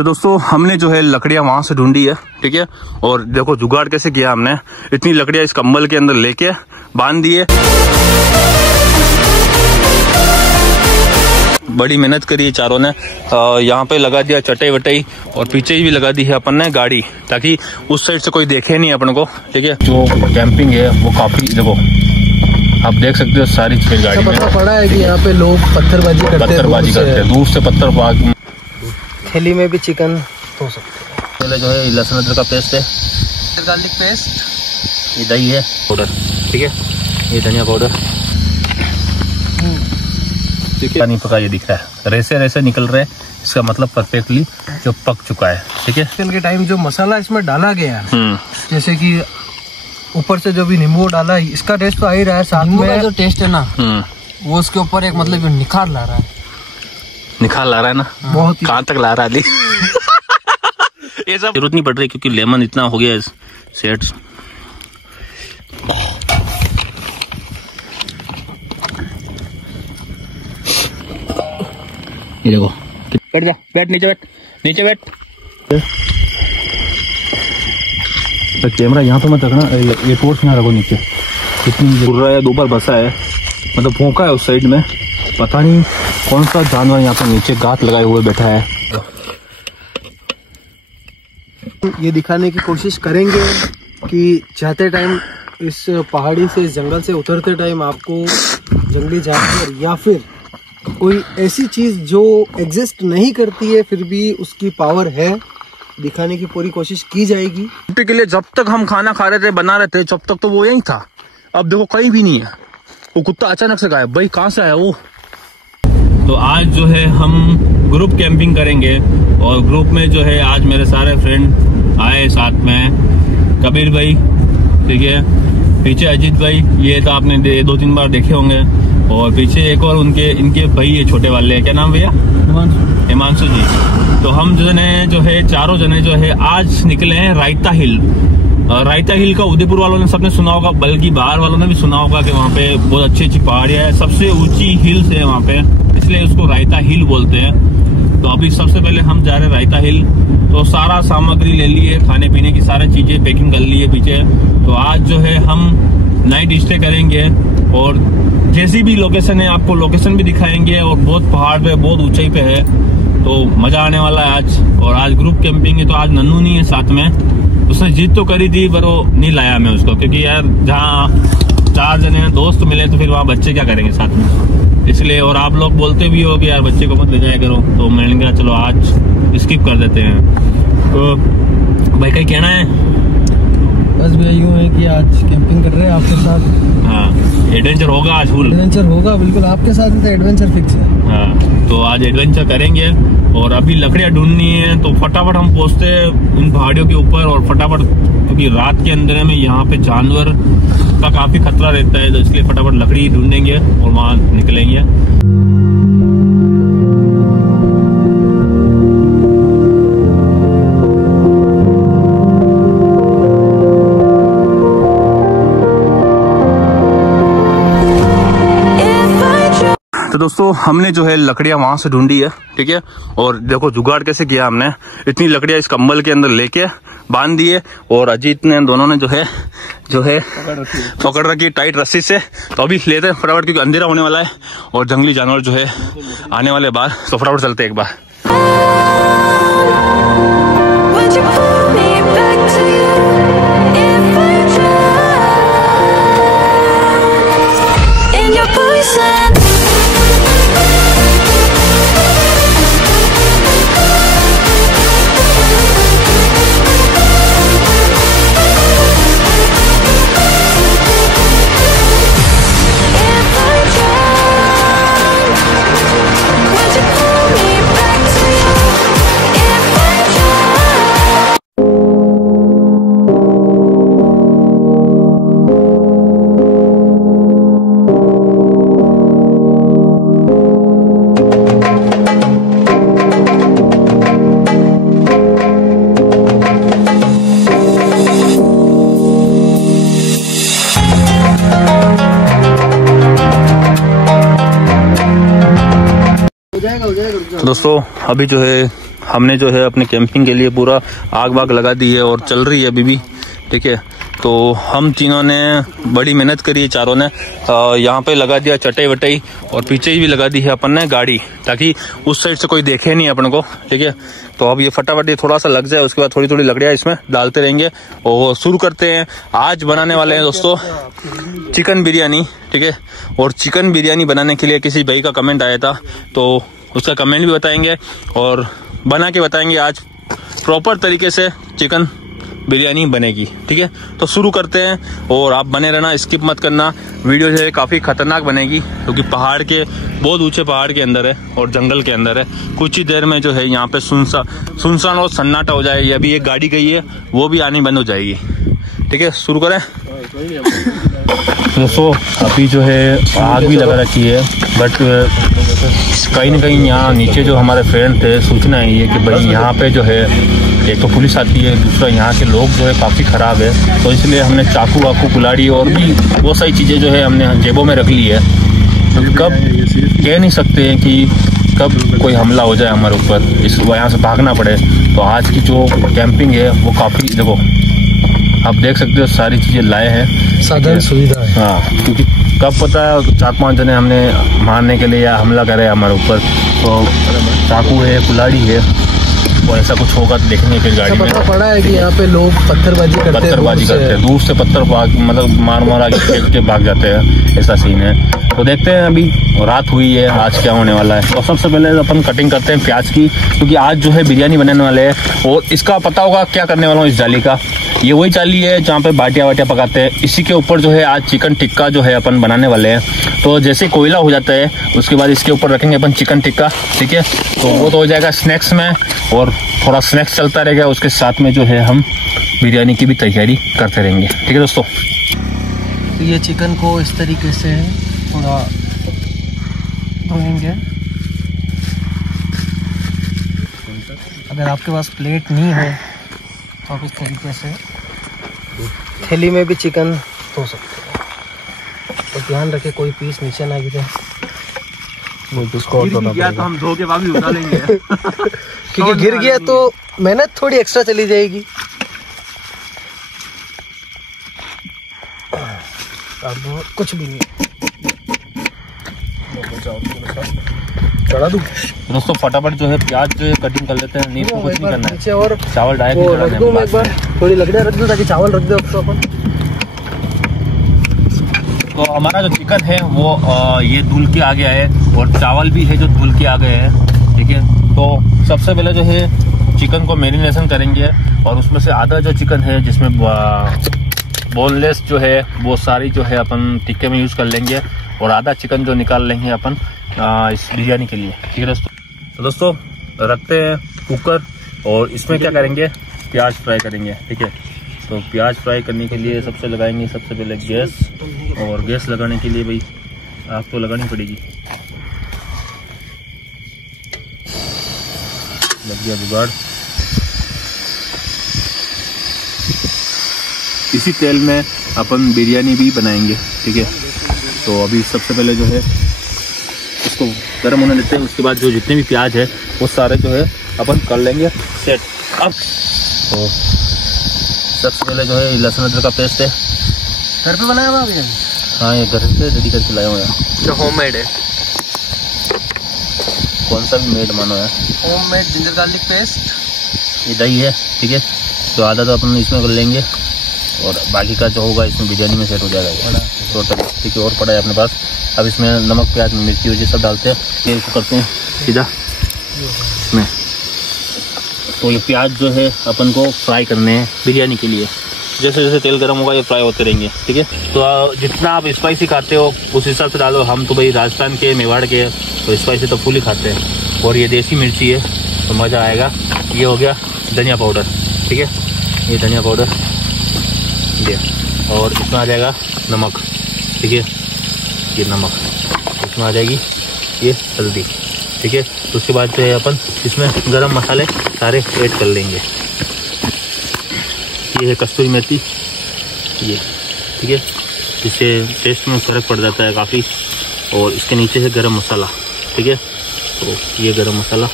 तो दोस्तों हमने जो है लकड़ियां वहां से ढूंढी है, ठीक है। और देखो जुगाड़ कैसे किया हमने, इतनी लकड़ियां इस कंबल के अंदर लेके बांध दिए। बड़ी मेहनत करी है चारों ने। यहाँ पे लगा दिया चटाई वटाई और पीछे भी लगा दी है अपन ने गाड़ी, ताकि उस साइड से कोई देखे नहीं अपन को, ठीक है। जो कैंपिंग है वो काफी, देखो आप देख सकते हो सारी चीज गाड़ी में पड़ा है कि यहाँ पे लोग पत्थरबाजी करते हैं, दूर से पत्थर। थैली में भी चिकन हो सकता है। पहले जो है लहसुन अदरक का पेस्ट है, गार्लिक पेस्ट, ये दही है पाउडर, ठीक है, ये धनिया पाउडर, ठीक है। पानी पका ये दिख रहा है, रेसे रेसे निकल रहे हैं, इसका मतलब परफेक्टली जो पक चुका है, ठीक है। कल के टाइम जो मसाला इसमें डाला गया है, जैसे कि ऊपर से जो भी नींबू डाला है, इसका टेस्ट तो आ ही रहा है, साथ में जो टेस्ट है ना वो उसके ऊपर एक मतलब निखार ला रहा है, निखार ला रहा है ना, बहुत कहाँ तक ला रहा है ये सब जरूरत नहीं पड़ रही क्योंकि लेमन इतना हो गया है सेट। ये देखो, बैठ जा, बैठ नीचे, बैठ नीचे, बैठ। तो कैमरा यहाँ पे मत रखना, ये टोर्च यहाँ रखो नीचे। कितनी घूर रहा है, दोपहर बसा है, मतलब भूखा है उस साइड में, पता नहीं कौन सा जानवर यहाँ पे नीचे गांठ लगाए हुए बैठा है। ये दिखाने की कोशिश करेंगे कि जाते टाइम इस पहाड़ी से, इस जंगल से उतरते टाइम आपको जंगली जानवर या फिर कोई ऐसी चीज जो एग्जिस्ट नहीं करती है फिर भी उसकी पावर है, दिखाने की पूरी कोशिश की जाएगी। के लिए जब तक हम खाना खा रहे थे, बना रहे थे, जब तक तो वो यही था। अब देखो कहीं भी नहीं है, वो कुत्ता अचानक से गायब, भाई कहाँ से आया वो। तो आज जो है हम ग्रुप कैंपिंग करेंगे और ग्रुप में जो है आज मेरे सारे फ्रेंड आए साथ में। कबीर भाई, ठीक है, पीछे अजीत भाई, ये तो आपने 2-3 बार देखे होंगे, और पीछे एक और इनके भाई ये छोटे वाले, क्या नाम भैया, हिमांशु जी। तो हम जो है चारों जने जो है आज निकले हैं रायता हिल। रायता हिल का उदयपुर वालों ने सबने सुना होगा, बल्कि बाहर वालों ने भी सुना होगा कि वहाँ पे बहुत अच्छी अच्छी पहाड़ियाँ है, सबसे ऊंची हिल्स है वहाँ पे, इसलिए उसको रायता हिल बोलते हैं। तो अभी सबसे पहले हम जा रहे हैं रायता हिल। तो सारा सामग्री ले लिए, खाने पीने की सारी चीजें पैकिंग कर लिए पीछे। तो आज जो है हम नाइट स्टे करेंगे और जैसी भी लोकेशन है आपको लोकेशन भी दिखाएंगे, और बहुत पहाड़ पे, बहुत ऊंचाई पे है, तो मजा आने वाला है आज। और आज ग्रुप कैंपिंग है, तो आज नन्नू नहीं है साथ में, उसने जीत तो करी थी पर वो नहीं लाया मैं उसको, क्योंकि यार जहाँ 4 जने दोस्त मिले तो फिर वहाँ बच्चे क्या करेंगे साथ में, इसलिए। और आप लोग बोलते भी हो कि यार बच्चे को मत ले जाया करो, तो मैंने कहा चलो आज स्किप कर देते हैं। तो भाई कहीं कहना है? बस भैया यूँ है कि आज कैंपिंग कर रहे हैं आपके साथ। हाँ, एडवेंचर होगा आज, फुल एडवेंचर होगा, बिल्कुल आपके साथ ही तो एडवेंचर फिक्स है। हाँ, तो आज एडवेंचर करेंगे। और अभी लकड़ियाँ ढूंढनी है, तो फटाफट हम पहुंचते हैं इन पहाड़ियों के ऊपर, और फटाफट, क्योंकि रात के अंदर में यहाँ पे जानवर का काफी खतरा रहता है, तो इसलिए फटाफट लकड़ी ढूंढेंगे और वहाँ निकलेंगे। तो दोस्तों हमने जो है लकड़ियां वहां से ढूंढी है, ठीक है। और देखो जुगाड़ कैसे किया हमने, इतनी लकड़ियां इस कंबल के अंदर लेके बांध दिए, और अजीत ने, दोनों ने जो है पकड़ रखी टाइट रस्सी से। तो अभी लेते हैं फटाफट, क्योंकि अंधेरा होने वाला है और जंगली जानवर जो है आने वाले बाहर, तो फटाफट चलते एक बार। तो दोस्तों अभी जो है हमने जो है अपने कैंपिंग के लिए पूरा आग वाग लगा दी है और चल रही है अभी भी, ठीक है। तो हम तीनों ने बड़ी मेहनत करी है, चारों ने। यहाँ पे लगा दिया चटाई वटाई और पीछे ही भी लगा दी है अपन ने गाड़ी, ताकि उस साइड से कोई देखे नहीं अपन को, ठीक है। तो अब ये फटाफट ये थोड़ा सा लग जाए, उसके बाद थोड़ी थोड़ी लकड़ियाँ इसमें डालते रहेंगे और शुरू करते हैं। आज बनाने वाले हैं दोस्तों चिकन बिरयानी, ठीक है। और चिकन बिरयानी बनाने के लिए किसी भाई का कमेंट आया था, तो उसका कमेंट भी बताएंगे और बना के बताएंगे आज प्रॉपर तरीके से चिकन बिरयानी बनेगी, ठीक है। तो शुरू करते हैं और आप बने रहना, स्किप मत करना। वीडियो जो है काफ़ी खतरनाक बनेगी क्योंकि पहाड़ के बहुत ऊंचे पहाड़ के अंदर है और जंगल के अंदर है। कुछ ही देर में जो है यहाँ पे सुनसान और सन्नाटा हो जाएगी। अभी एक गाड़ी गई है, वो भी आनी बंद हो जाएगी, ठीक है। शुरू करें दोस्तों। अभी जो है आग भी लगा रखी है, बट कहीं ना कहीं यहाँ नीचे जो हमारे फ्रेंड थे, सूचना है ये कि भाई यहाँ पे जो है एक तो पुलिस आती है, दूसरा यहाँ के लोग जो है काफ़ी ख़राब है। तो इसलिए हमने चाकू वाकू कुल्हाड़ी और भी बहुत सारी चीज़ें जो है हमने जेबों में रख ली है, क्योंकि कब कह नहीं सकते हैं कि कब कोई हमला हो जाए हमारे ऊपर, इस यहाँ से भागना पड़े। तो आज की जो कैंपिंग है वो काफ़ी, देखो आप देख सकते हो सारी चीज़ें लाए हैं, साधन सुविधा है। हाँ, क्योंकि कब पता है 4-5 जने हमने मारने के लिए या हमला करे हमारे ऊपर। तो चाकू है, कुल्हाड़ी है, और ऐसा कुछ होगा तो देखेंगे फिर गाड़ी में। पता पड़ा है कि यहाँ पे लोग पत्थरबाजी करते हैं, दूर से पत्थर मतलब मार आगे फेंक के भाग जाते हैं, ऐसा सीन है। तो देखते हैं, अभी रात हुई है, आज क्या होने वाला है। तो सबसे पहले अपन कटिंग करते हैं प्याज की, क्योंकि आज जो है बिरयानी बनाने वाले हैं। और इसका पता होगा क्या करने वाला हूँ इस जाली का। ये वही जाली है जहाँ पे बाटिया वाटिया पकाते हैं। इसी के ऊपर जो है आज चिकन टिक्का जो है अपन बनाने वाले हैं। तो जैसे कोयला हो जाता है उसके बाद इसके ऊपर रखेंगे अपन चिकन टिक्का, ठीक है। तो वो तो हो जाएगा स्नैक्स में, और थोड़ा स्नैक्स चलता रहेगा, उसके साथ में जो है हम बिरयानी की भी तैयारी करते रहेंगे, ठीक है दोस्तों। तो ये चिकन को इस तरीके से थोड़ा धोएंगे। अगर आपके पास प्लेट नहीं है तो आप इस तरीके से थैली में भी चिकन धो सकते हैं। तो ध्यान रखे कोई पीस नीचे ना गिरे। गिर गया तो हम धो के वापस उठा लेंगे क्योंकि गिर गया तो मेहनत थोड़ी एक्स्ट्रा चली जाएगी। अब कुछ भी नहीं चढ़ा दूं दोस्तों। फटाफट जो है प्याज जो है कटिंग कर लेते हैं, नहीं तो कुछ नहीं करना है। और चावल डायरेक्ट रख दूं मैं एक बार, थोड़ी लकड़ियाँ रख दूं ताकि चावल रख दे अपन। तो हमारा जो चिकन है वो ये धुल के आ गया है, और चावल भी है जो धुल के आ गए हैं, ठीक है। तो सबसे पहले जो है चिकन को मैरिनेशन करेंगे, और उसमें से आधा जो चिकन है जिसमें बोनलेस जो है वो सारी जो है अपन टिक्के में यूज़ कर लेंगे, और आधा चिकन जो निकाल लेंगे अपन इस बिरयानी के लिए, ठीक है दोस्तों। तो दोस्तों रखते हैं कुकर, और इसमें क्या करेंगे, प्याज फ्राई करेंगे, ठीक है। तो प्याज फ्राई करने के लिए लगाएंगे सबसे पहले गैस, और गैस लगाने के लिए भाई आग तो लगानी पड़ेगी। लग गया जुगाड़। इसी तेल में अपन बिरयानी भी बनाएंगे, ठीक है। तो अभी सबसे पहले जो है इसको गर्म होने देते हैं, उसके बाद जो जितने भी प्याज है वो सारे जो है अपन कर लेंगे सेट। अब तो सबसे पहले जो है लहसुन अदरक का पेस्ट है। घर पे बनाया हुआ है? हाँ, ये घर से रेडी करके लाया हुआ है, जो होममेड है। कौन सा भी मेड मानो है, होममेड जिंजर गार्लिक पेस्ट। ये दही है, ठीक है। तो आधा तो अपन इसमें कर लेंगे, और बाकी का जो होगा इसमें बिरयानी में सेट हो जाएगा टोटल, ठीक है। और पड़ा है अपने पास। अब इसमें नमक, प्याज, मिर्ची वजह सब डालते हैं, तेल को करते हैं सीधा इसमें। तो ये प्याज जो है अपन को फ्राई करने हैं बिरयानी के लिए। जैसे जैसे तेल गर्म होगा ये फ्राई होते रहेंगे, ठीक है। तो जितना आप स्पाइसी खाते हो उस हिसाब से डालो। हम तो भाई राजस्थान के, मेवाड़ के, तो स्पाइसी तो फुल ही खाते हैं। और ये देसी मिर्ची है तो मज़ा आएगा। ये हो गया धनिया पाउडर, ठीक है। ये धनिया पाउडर ये, और इसमें आ जाएगा नमक, ठीक है। ये नमक, इसमें आ जाएगी ये हल्दी, ठीक है। तो उसके बाद जो है अपन इसमें गरम मसाले सारे ऐड कर लेंगे। ये है कस्तूरी मेथी, ये, ठीक है। इससे टेस्ट में फ़र्क पड़ जाता है काफ़ी। और इसके नीचे है गरम मसाला, ठीक है। तो ये गरम मसाला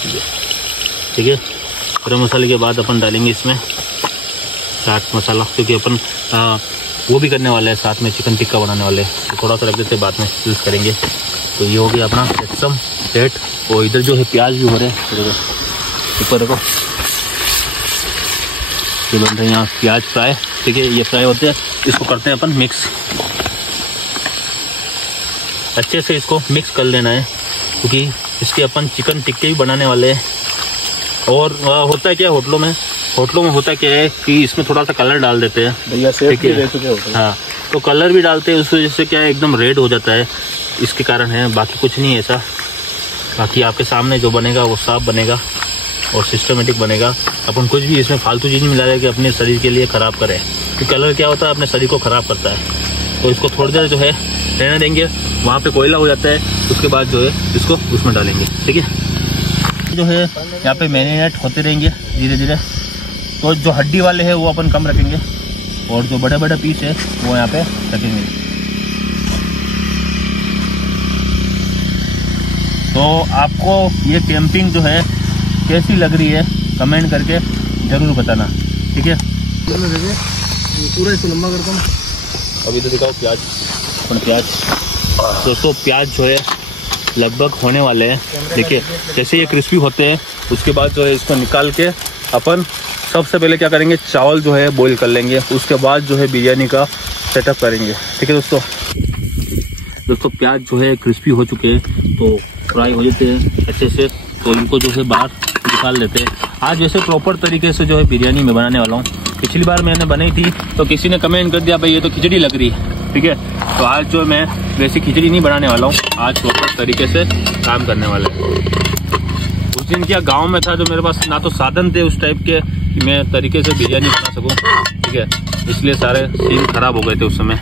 ठीक है। गरम मसाले के बाद अपन डालेंगे इसमें चाट मसाला, क्योंकि अपन वो भी करने वाले हैं, साथ में चिकन टिक्का बनाने वाले हैं, तो थोड़ा सा रख देते बाद में यूज़ करेंगे। तो ये हो गया अपना सेसम सेट। और इधर जो है प्याज भी हो रहे हैं, ऊपर देखो ये बन रहे हैं यहाँ प्याज फ्राई। ठीक है, ये फ्राई होते हैं, इसको करते हैं अपन मिक्स। अच्छे से इसको मिक्स कर लेना है, क्योंकि इसके अपन चिकन टिक्के भी बनाने वाले हैं। और होता है क्या होटलों में होता क्या है कि इसमें थोड़ा सा कलर डाल देते हैं भैया, ठीक है। हाँ, तो कलर भी डालते हैं, उस वजह से क्या है एकदम रेड हो जाता है, इसके कारण है, बाकी कुछ नहीं है ऐसा। बाकी आपके सामने जो बनेगा वो साफ बनेगा और सिस्टमेटिक बनेगा। अपन कुछ भी इसमें फालतू चीज़ नहीं मिला रहे कि अपने शरीर के लिए ख़राब करे, क्योंकि कलर क्या होता है अपने शरीर को ख़राब करता है। तो इसको थोड़ी देर जो है रहने देंगे, वहाँ पे कोयला हो जाता है, उसके बाद जो है इसको उसमें डालेंगे। ठीक है, जो है यहाँ पे मैरिनेट होते रहेंगे धीरे धीरे। तो जो हड्डी वाले हैं वो अपन कम रखेंगे, और जो बड़े बड़े पीस है वो यहाँ पे रखेंगे। तो आपको ये कैंपिंग जो है कैसी लग रही है कमेंट करके ज़रूर बताना। ठीक है, पूरा इसको लंबा करता हूँ। अभी तो दिखाओ प्याज, दोस्तों प्याज जो है लगभग होने वाले हैं। देखिए जैसे ये क्रिस्पी होते हैं, उसके बाद जो है इसको निकाल के अपन सबसे पहले क्या करेंगे, चावल जो है बॉईल कर लेंगे, उसके बाद जो है बिरयानी का सेटअप करेंगे। ठीक है दोस्तों प्याज जो है क्रिस्पी हो चुके हैं, तो फ्राई हो जाते हैं अच्छे से, तो इनको जो है बाहर निकाल लेते हैं। आज वैसे प्रॉपर तरीके से जो है बिरयानी में बनाने वाला हूँ। पिछली बार मैंने बनाई थी तो किसी ने कमेंट कर दिया भाई ये तो खिचड़ी लग रही है। ठीक है, तो आज जो मैं वैसी खिचड़ी नहीं बनाने वाला हूँ, आज प्रॉपर तरीके से काम करने वाला है। उस दिन क्या गाँव में था, जो मेरे पास ना तो साधन थे उस टाइप के कि मैं तरीके से बिरयानी बना सकूँ। ठीक है, इसलिए सारे सीन खराब हो गए थे उस समय।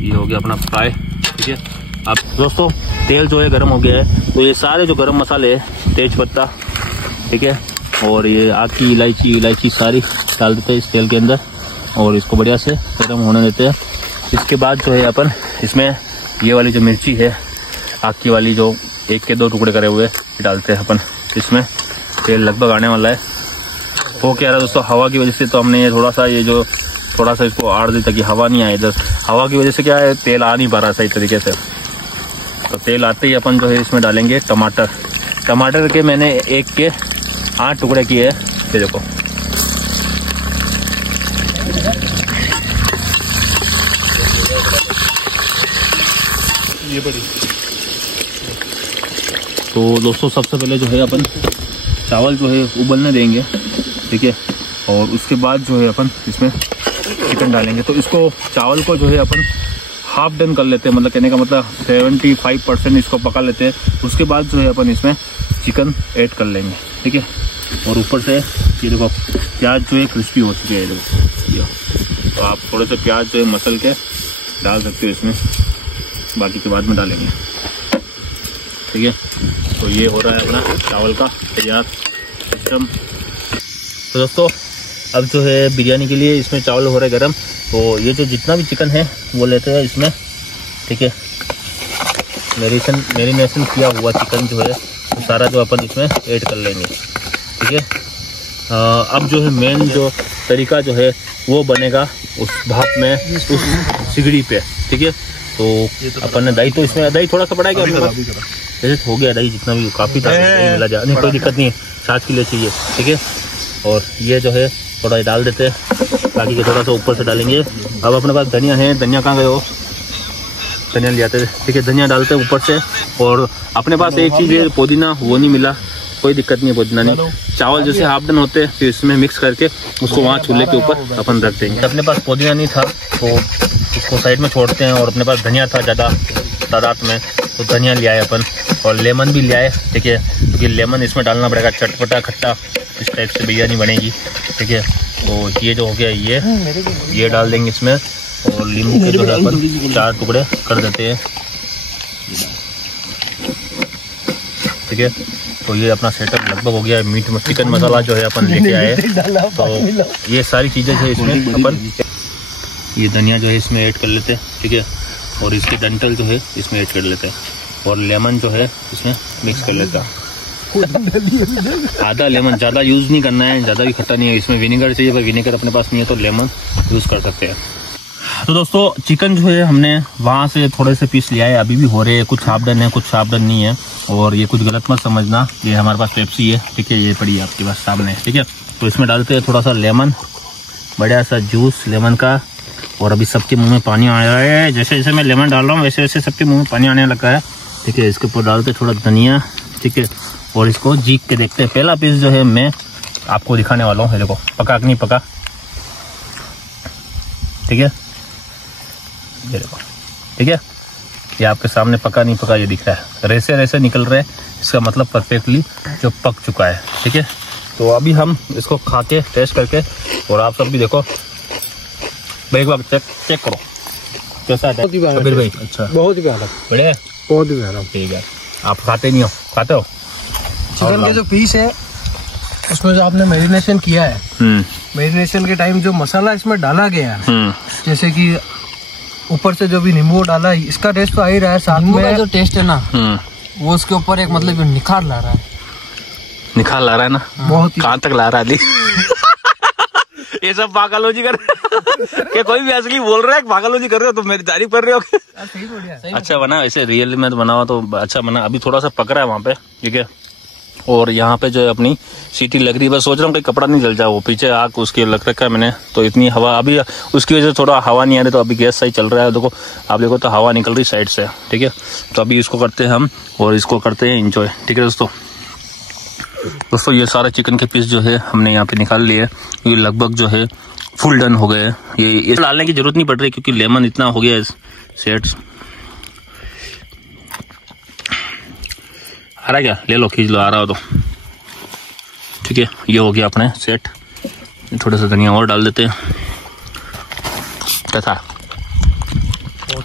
ये हो गया अपना फ्राई। ठीक है, अब दोस्तों तेल जो है गर्म हो गया है, तो ये सारे जो गरम मसाले है, तेज पत्ता, ठीक है, और ये आखी इलायची सारी डाल देते हैं इस तेल के अंदर, और इसको बढ़िया से गर्म होने देते हैं। इसके बाद जो है अपन इसमें ये वाली जो मिर्ची है, आखी वाली जो 1 के 2 टुकड़े करे हुए डालते हैं अपन इसमें। तेल लगभग आने वाला है। वो कह रहा है दोस्तों हवा की वजह से, तो हमने ये थोड़ा सा इसको आड़ दी ताकि हवा नहीं आए इधर। हवा की वजह से क्या है तेल आ नहीं पा रहा सही तरीके से। तो तेल आते ही अपन जो है इसमें डालेंगे टमाटर के मैंने 1 के 8 टुकड़े किए हैं। ये देखो ये बड़ी। तो दोस्तों सबसे पहले जो है अपन चावल जो है उबलने देंगे। ठीक है, और उसके बाद जो है अपन इसमें चिकन डालेंगे। तो इसको चावल को जो है अपन हाफ डन कर लेते हैं, मतलब कहने का मतलब 75% इसको पका लेते हैं। उसके बाद जो है अपन इसमें चिकन ऐड कर लेंगे। ठीक है, और ऊपर से ये देखो प्याज जो है क्रिस्पी हो चुके हैं। देखो ये, तो आप थोड़े से प्याज जो है मसल के डाल सकते हो इसमें, बाकी के बाद में डालेंगे। ठीक है, तो ये हो रहा है अपना चावल का तैयार सिस्टम। तो दोस्तों अब जो है बिरयानी के लिए इसमें चावल हो रहे गरम। तो ये जो जितना भी चिकन है वो लेते हैं इसमें। ठीक है, मैरिनेशन किया हुआ चिकन जो है वो सारा जो अपन इसमें ऐड कर लेंगे। ठीक है, अब जो है मेन जो तरीका जो है वो बनेगा उस भाप में, उस सिगड़ी पे। ठीक है, तो अपन ने दही थोड़ा सा बढ़ाएगा, जैसे हो गया दही जितना भी काफ़ी था मिला जाए, नहीं कोई दिक्कत नहीं है, छाछ के लिए चाहिए। ठीक है, और ये जो है थोड़ा डाल देते हैं, बाकी के थोड़ा सा ऊपर से डालेंगे। अब अपने पास धनिया है, धनिया कहाँ गए हो, धनिया ले आते थे। ठीक है, धनिया डालते हैं ऊपर से। और अपने पास एक चीज़ है पुदीना, वो नहीं मिला, कोई दिक्कत नहीं है, पुदीना नहीं। चावल जैसे हाफ डन होते हैं, फिर इसमें मिक्स करके उसको वहाँ चूल्हे के ऊपर अपन रख देंगे। अपने पास पुदीना नहीं था तो उसको साइड में छोड़ते हैं, और अपने पास धनिया था ज़्यादा तादाद में, तो धनिया ले आए अपन, और लेमन भी ले आए। ठीक है, क्योंकि लेमन इसमें डालना पड़ेगा, चटपटा खट्टा इस टाइप से बिरयानी बनेगी। ठीक है, तो ये जो हो गया ये डाल देंगे इसमें, और नींबू के जो है अपन 4 टुकड़े कर देते हैं। ठीक है, तो ये अपना सेटअप लगभग हो गया है। मीट में चिकन मसाला जो है अपन लेके आए, तो ये सारी चीज़ें जो है इसमें अपन ये धनिया जो है इसमें ऐड कर लेते हैं। ठीक है, और इसके डंठल जो है इसमें ऐड कर लेते हैं, और लेमन जो है इसमें मिक्स कर लेते हैं। आधा लेमन, ज्यादा यूज नहीं करना है, ज्यादा भी खट्टा नहीं है। इसमें विनेगर चाहिए, पर विनेगर अपने पास नहीं है तो लेमन यूज कर सकते हैं। तो दोस्तों चिकन जो है हमने वहाँ से थोड़े से पीस लिया है, अभी भी हो रहे हैं, कुछ साफ डन है कुछ साफ डन नहीं है। और ये कुछ गलत मत समझना, ये हमारे पास पेप्सी है, ठीक है, ये पड़ी है आपके पास सामने, ठीक है। तो इसमें डालते हैं थोड़ा सा लेमन, बढ़िया सा जूस लेमन का। और अभी सबके मुंह में पानी आ रहा है, जैसे जैसे मैं लेमन डाल रहा हूँ वैसे वैसे सबके मुंह में पानी आने लगा है, ठीक है। इसके ऊपर डालते थोड़ा धनिया, ठीक है। और इसको जीक के देखते हैं। पहला पीस जो है मैं आपको दिखाने वाला हूँ, देखो पका कि नहीं पका, ठीक है, ये देखो, ठीक है। ये आपके सामने पका नहीं पका ये दिख रहा है, रेसे रेसे निकल रहे हैं, इसका मतलब परफेक्टली जो पक चुका है, ठीक है। तो अभी हम इसको खा के टेस्ट करके, और आप सब भी देखो भाई, एक बार चेक करो कैसा है कबीर भाई। अच्छा, बहुत ही प्यारा, बढ़िया, बहुत ही प्यारा। ठीक है। आप खाते नहीं हो, खाते हो? चिकन के जो पीस है उसमें जो आपने मैरिनेशन किया है, मैरिनेशन के टाइम जो मसाला इसमें डाला गया है, जैसे कि ऊपर से जो भी नींबू डाला है, इसका टेस्ट तो आ ही रहा है। साथ में जो टेस्ट है ना वो उसके ऊपर एक मतलब निखार ला रहा है, निखार ला रहा है ना, बहुत। कहाँ तक ला रहा है ये सब पागलोजी कर क्या कोई भी असली बोल रहा है, पागलोजी कर रहे हो तो मेरी तारीफ कर रहे हो। सही अच्छा बना, ऐसे रियल में तो बना हुआ तो अच्छा बना। अभी थोड़ा सा पक रहा है वहाँ पे, ठीक है। और यहाँ पे जो है अपनी सीटी लग रही है, बस सोच रहा हूँ कि कपड़ा नहीं जल जाए, वो पीछे आग उसकी लग रखा है मैंने, तो इतनी हवा अभी उसकी वजह से थोड़ा हवा नहीं आ रही, तो अभी गैस सही चल रहा है। देखो आप देखो तो हवा निकल रही साइड से, ठीक है। तो अभी इसको करते हैं हम, और इसको करते हैं एंजॉय, ठीक है दोस्तों। ये सारा चिकन के पीस जो है हमने यहाँ पे निकाल लिए, ये लगभग जो है फुल डन हो गए। ये डालने की जरूरत नहीं पड़ रही क्योंकि लेमन इतना हो गया है सेट। आ रहा है क्या? ले लो, खींच लो, आ रहा हो तो, ठीक है। ये हो गया अपने सेट। थोड़ा सा धनिया और डाल देते हैं, कैसा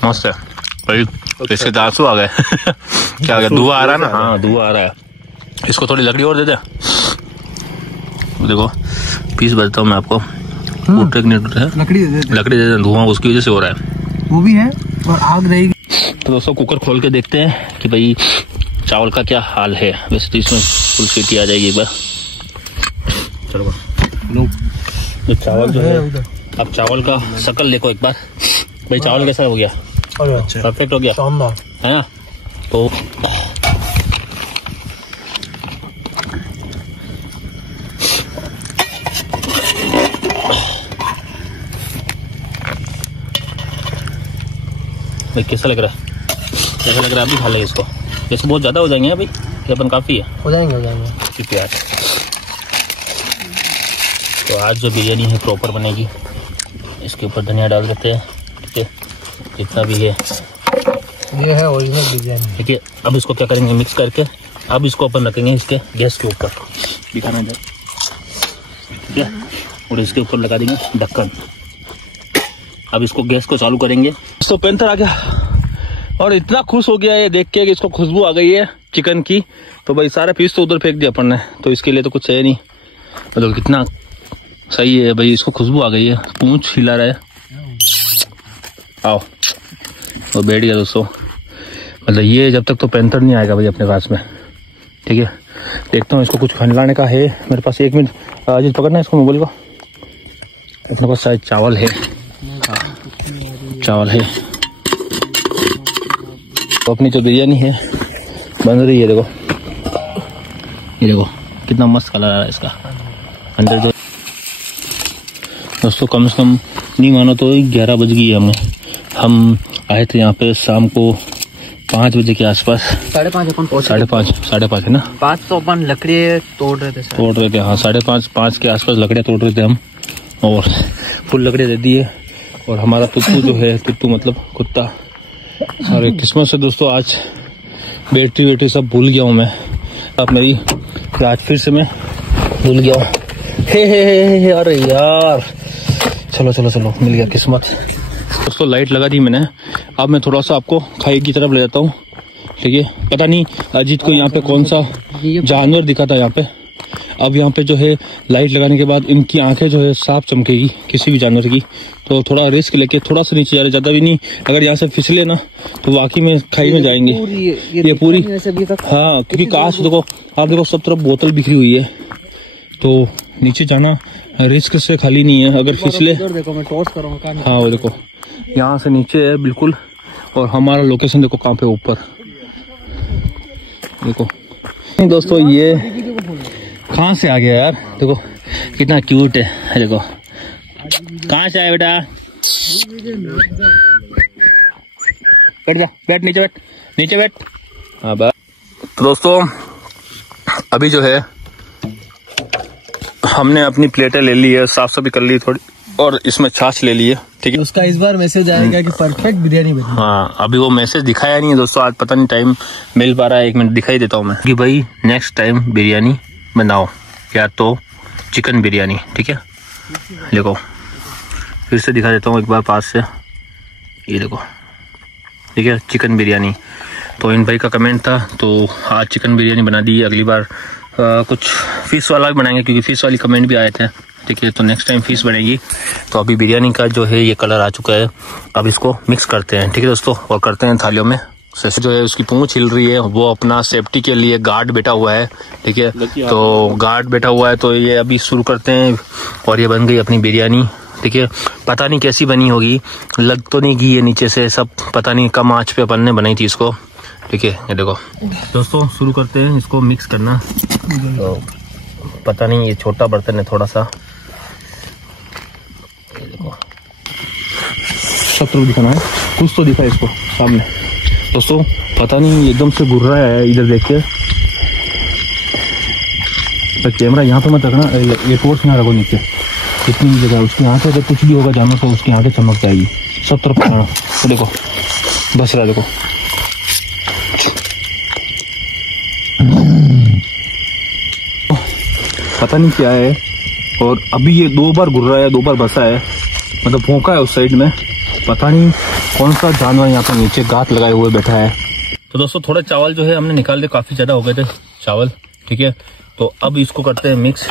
मस्त है भाई। इसके दांसू आ गए क्या आ गया? धुआं आ रहा है ना? हाँ धुआं आ रहा है। इसको थोड़ी लकड़ी और दे दे, देखो पीस बताता हूँ मैं आपको। लकड़ी दे दे, धुआं उसकी वजह से हो रहा है, वो भी है और आग रहेगी। तो दोस्तों कुकर खोल के देखते हैं कि भाई चावल का क्या हाल है। वैसे तो इसमें फुल सीटी आ जाएगी एक बार। चलो तो चावल जो है, अब चावल का शकल देखो एक बार भाई। चावल कैसा हो गया? परफेक्ट हो गया है ना? तो भाई कैसा लग रहा है? कैसा लग रहा है? अभी खा ले इसको, जैसे बहुत ज्यादा हो जाएंगे अभी, अपन काफी है, हो जाएंगे ठीक है। तो आज जो बिरयानी है प्रॉपर बनेगी। इसके ऊपर धनिया डाल देते हैं, ठीक है, जितना भी है। ये है ओरिजिनल बिरयानी, ठीक है। अब इसको क्या करेंगे, मिक्स करके अब इसको अपन रखेंगे इसके गैस के ऊपर, दिखाना जाए, ठीक है। और इसके ऊपर लगा देंगे ढक्कन। अब इसको गैस को चालू करेंगे। तो पेंथर आ गया और इतना खुश हो गया है देख के कि इसको खुशबू आ गई है चिकन की। तो भाई सारा पीस तो उधर फेंक दिया अपन ने, तो इसके लिए तो कुछ है नहीं। मतलब कितना सही है भाई, इसको खुशबू आ गई है, पूंछ हिला रहा है। आओ तो बैठ गया दोस्तों। मतलब ये जब तक तो पेंथर नहीं आएगा भाई अपने पास में, ठीक है। देखता हूँ इसको कुछ खंडलाने का है मेरे पास। 1 मिनट अजीत पकड़ना है इसको मोबाइल को। अपने पास शायद चावल है, चावल है। तो अपनी जो बिरयानी है बन रही है, देखो ये देखो कितना मस्त कलर आ रहा है इसका अंदर जो। दोस्तों कम से कम नहीं मानो तो 11 बज गई है हमें। हम आए थे यहाँ पे शाम को 5 बजे के आसपास। 5:30 अपन पहुंचे। 5:30 है ना? 5 तो अपन लकड़ी तोड़ रहे थे हाँ 5:30 के आसपास लकड़ियाँ तोड़ रहे थे हम, और फुल लकड़ियाँ दे दी है। और हमारा तुत्तू जो है, तुत्तू मतलब कुत्ता, अरे किस्मत से दोस्तों आज बैटरी सब भूल गया हूँ मैं। अब मेरी आज फिर से मैं भूल गया हूँ। हे अरे यार, चलो मिल गया किस्मत। दोस्तों लाइट लगा दी मैंने। अब मैं थोड़ा सा आपको खाई की तरफ ले जाता हूँ, ठीक है। पता नहीं अजीत को यहाँ पे कौन सा जानवर दिखा था यहाँ पे। अब यहाँ पे जो है लाइट लगाने के बाद इनकी आंखें जो है साफ चमकेगी किसी भी जानवर की। तो थोड़ा रिस्क लेके थोड़ा सा नीचे जा रहे, ज्यादा भी नहीं। अगर यहाँ से फिसले ना तो वाकई में खाई में जाएंगे। ये पूरी हाँ, क्योंकि कांच देखो आप, देखो सब तरफ बोतल बिखरी हुई है, तो नीचे जाना रिस्क से खाली नहीं है। अगर फिसले, देखो मैं टॉर्च कर रहा हूं। हाँ वो देखो यहाँ से नीचे है बिल्कुल, और हमारा लोकेशन देखो कहाँ पे ऊपर देखो। दोस्तों ये कहाँ से आ गया यार, देखो कितना क्यूट है। देखो कहाँ से आया बेटा, बैठ जा, बैठ नीचे, बैठ नीचे बैठ। हाँ बस। तो दोस्तों अभी जो है हमने अपनी प्लेटें ले ली है, साफ सफाई कर ली थोड़ी, और इसमें छाछ ले ली है, ठीक है। उसका इस बार मैसेज आएगा कि परफेक्ट बिरयानी बनी। हाँ अभी वो मैसेज दिखाया नहीं है दोस्तों, आज पता नहीं टाइम मिल पा रहा है। 1 मिनट दिखाई देता हूँ मैं कि भाई नेक्स्ट टाइम बिरयानी बनाओ, या तो चिकन बिरयानी, ठीक है। देखो फिर से दिखा देता हूँ एक बार पास से, ये देखो ठीक है, चिकन बिरयानी। तो इन भाई का कमेंट था, तो आज चिकन बिरयानी बना दी। अगली बार कुछ फिश वाला भी बनाएंगे, क्योंकि फिश वाली कमेंट भी आए थे, ठीक है। तो नेक्स्ट टाइम फिश बनेगी। तो अभी बिरयानी का जो है ये कलर आ चुका है, अब इसको मिक्स करते हैं, ठीक है दोस्तों, और करते हैं थालियों में। जो है उसकी पूंछ हिल रही है, वो अपना सेफ्टी के लिए गार्ड बैठा हुआ है, ठीक है। तो गार्ड बैठा हुआ है, तो ये अभी शुरू करते हैं। और ये बन गई अपनी बिरयानी, ठीक है। पता नहीं कैसी बनी होगी, लग तो नहीं गई है नीचे से, सब पता नहीं कम आंच पे अपन ने बनाई थी इसको, ठीक है। ये देखो दोस्तों शुरू करते हैं इसको मिक्स करना। तो पता नहीं, ये छोटा बर्तन है थोड़ा सा, ये देखो शत्रु दिखाना है, कुछ तो दिखा इसको सामने दोस्तों। पता नहीं एकदम से घुर रहा है, इधर देखिए। तो कैमरा यहाँ पे मत रखना, ये टोर्च ना रखो नीचे, इतनी भी जगह उसकी आंखें, अगर कुछ भी होगा जानवर तो उसकी आंखें चमक जाएगी। सब तरफ पकड़ना, तो देखो बस रहा, देखो पता नहीं क्या है। और अभी ये 2 बार घुर रहा है, 2 बार बसा है, मतलब भौंका है उस साइड में। पता नहीं कौन सा जानवर यहाँ पर नीचे गांठ लगाए हुए बैठा है। तो दोस्तों थोड़ा चावल जो है हमने निकाल दिए, काफी ज्यादा हो गए थे चावल, ठीक है। तो अब इसको करते हैं मिक्स।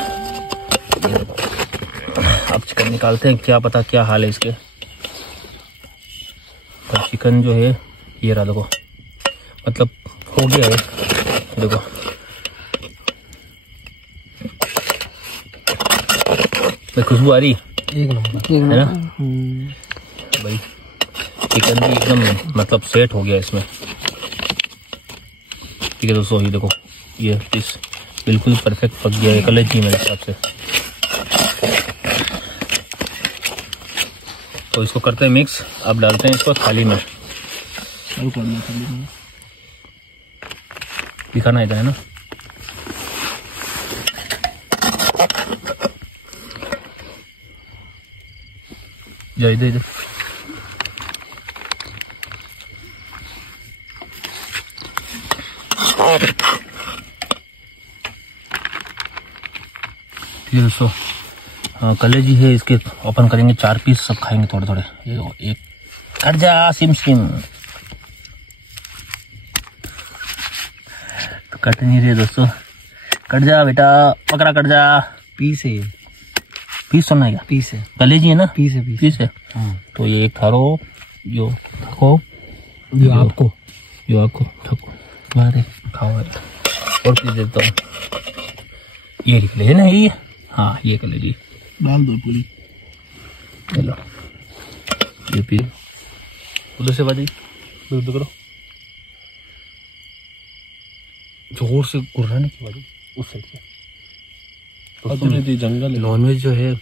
अब चिकन निकालते हैं, क्या पता क्या हाल है इसके। तो चिकन जो है ये रहा, देखो मतलब हो गया है, देखो तो खुशबू आ रही एक नंबर है ना भाई। चिकन भी एकदम मतलब सेट हो गया इसमें, ठीक है दोस्तों। ये देखो ये पीस बिल्कुल परफेक्ट पक गया है, कलर की मेरे हिसाब से। तो इसको करते हैं मिक्स। अब डालते हैं इसको थाली में, दिखाना इधर है ना। जा इधर इधर, ठीक है दोस्तों। कलेजी है इसके, ओपन करेंगे 4 पीस, सब खाएंगे थोड़े थोड़े। ये एक कट जा सिम सिम, तो कट नहीं रहे दोस्तों, कट जा बेटा, पकड़ा कट जा। पीस है, पीस सुनना है क्या, पीस है, कलेजी है ना, पीस है, पीस है। तो ये एक थारो जो थको, जो आपको थको मारे खाओ, और पीस देता हूँ। ये निकले है ना, ये हाँ ये कलेजी डाल दो पूरी। चलो ये पी, उधर से बाजी दूर करो, जोर से गुर्राने की बाजी उस साइड से। तो जंगल नॉनवेज जो है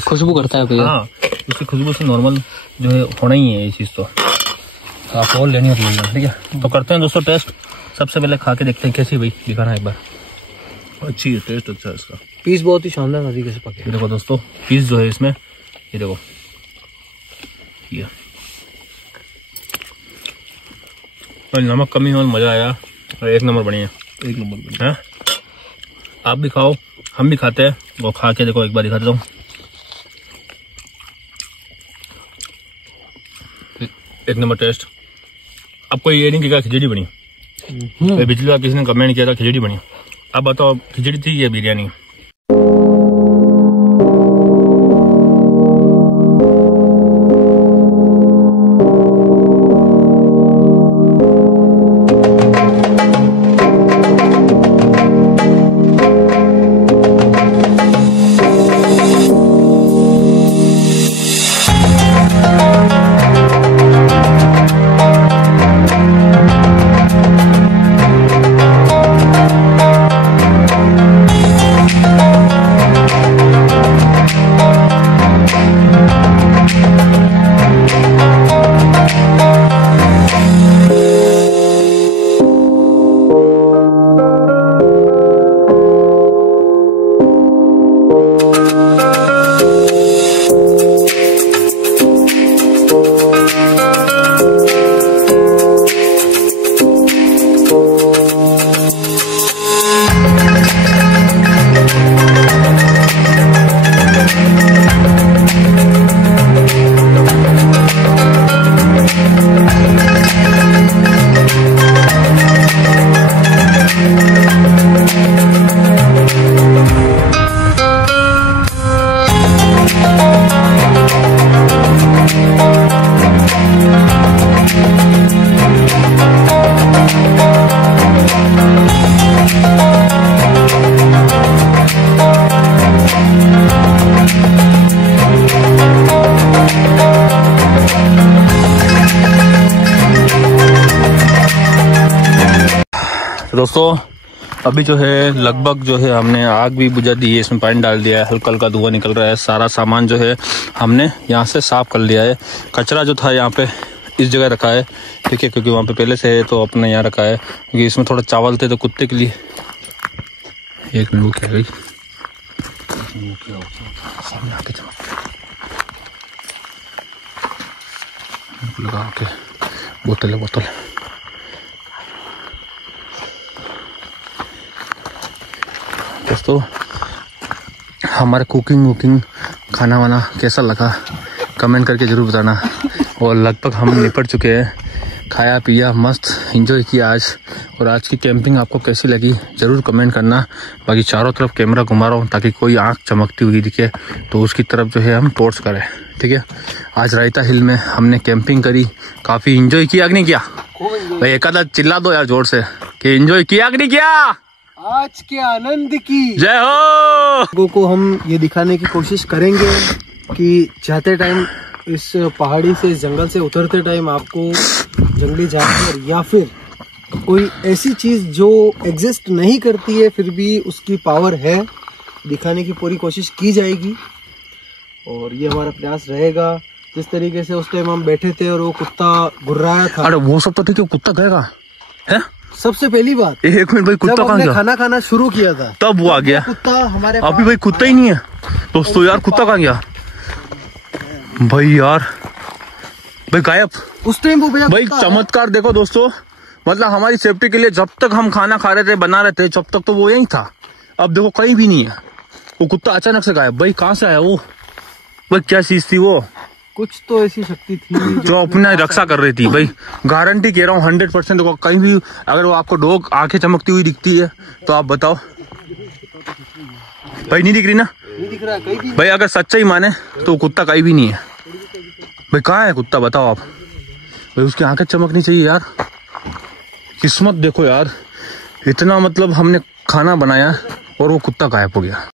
खुशबू करता है भैया। हाँ, उसकी खुशबू से नॉर्मल जो है होना ही है ये चीज़। तो आप और लेनी और ले लेना, ठीक है। तो करते हैं दोस्तों टेस्ट। सबसे पहले खा के देखते हैं कैसी, भाई दिखाना एक बार। अच्छी है, टेस्ट अच्छा है इसका। पीस बहुत ही शानदार तरीके से पके। ये देखो दोस्तों पीस जो है इसमें, ये देखो ये, और नमक कमी हो, मजा आया, और 1 नंबर बढ़िया, 1 नंबर बढ़िया। है। आप भी खाओ, हम भी खाते हैं, वो खा के देखो एक बार दिखा देता हूँ। 1 नंबर टेस्ट। आपको ये नहीं कि क्या खिचड़ी बनी, पिछली बार किसी ने कमेंट किया था खिचड़ी बनी, अब बताओ खिचड़ी थी या बिरयानी? दोस्तों अभी जो है लगभग जो है हमने आग भी बुझा दी है, इसमें पानी डाल दिया है, हल्का हल्का धुआं निकल रहा है। सारा सामान जो है हमने यहाँ से साफ कर लिया है। कचरा जो था यहाँ पे इस जगह रखा है, ठीक है, क्योंकि वहाँ पे पहले से है तो अपने यहाँ रखा है, क्योंकि इसमें थोड़ा चावल थे तो कुत्ते के लिए। एक मिनट क्या गई सामने आके लगा के बोतल है बोतल। दोस्तों हमारे कुकिंग खाना वाना कैसा लगा कमेंट करके जरूर बताना। और लगभग हम निपट चुके हैं, खाया पिया मस्त एंजॉय किया आज। और आज की कैंपिंग आपको कैसी लगी जरूर कमेंट करना। बाकी चारों तरफ कैमरा घुमा रहा हूँ ताकि कोई आंख चमकती हुई दिखे तो उसकी तरफ जो है हम टॉर्च करें, ठीक है। आज रायता हिल में हमने कैंपिंग करी, काफी एंजॉय किया कि नहीं किया भाई? एक आधा चिल्ला दो यार जोर से कि एंजॉय किया कि नहीं किया? आज के आनंद की जय हो। लोगों को हम ये दिखाने की कोशिश करेंगे कि जाते टाइम इस पहाड़ी से इस जंगल से उतरते टाइम आपको जंगली जानवर या फिर कोई ऐसी चीज जो एग्जिस्ट नहीं करती है फिर भी उसकी पावर है दिखाने की पूरी कोशिश की जाएगी। और ये हमारा प्रयास रहेगा। जिस तरीके से उस टाइम हम बैठे थे और वो कुत्ता गुर्राया था। अरे वो सब तो ठीक है, कुत्ता गएगा है? सबसे पहली बात, एक मिनट भाई, कुत्ता कहाँ गया? खाना खाना शुरू किया था तब वो आ गया। कुत्ता हमारे अभी भाई कुत्ता ही नहीं है दोस्तों यार। कुत्ता कहाँ गया भाई यार? भाई गायब उस टाइम वो भैया। भाई चमत्कार देखो दोस्तों, मतलब हमारी सेफ्टी के लिए जब तक हम खाना खा रहे थे बना रहे थे जब तक तो वो यही था। अब देखो कहीं भी नहीं है। वो कुत्ता अचानक से गायब। भाई कहाँ से आया वो? भाई क्या चीज थी वो? कुछ तो ऐसी शक्ति थी जो अपना रक्षा कर रही थी। भाई गारंटी कह रहा हूँ 100%। देखो कहीं भी अगर वो आपको डॉग आंखें चमकती हुई दिखती है तो आप बताओ। भाई नहीं दिख रही ना? नहीं दिख रहा कहीं भी। भाई अगर सच्चाई माने तो कुत्ता कहीं भी नहीं है। भाई कहाँ है कुत्ता बताओ आप? भाई उसकी आंखें चमकनी चाहिए यार। किस्मत देखो यार, इतना मतलब हमने खाना बनाया और वो कुत्ता गायब हो गया।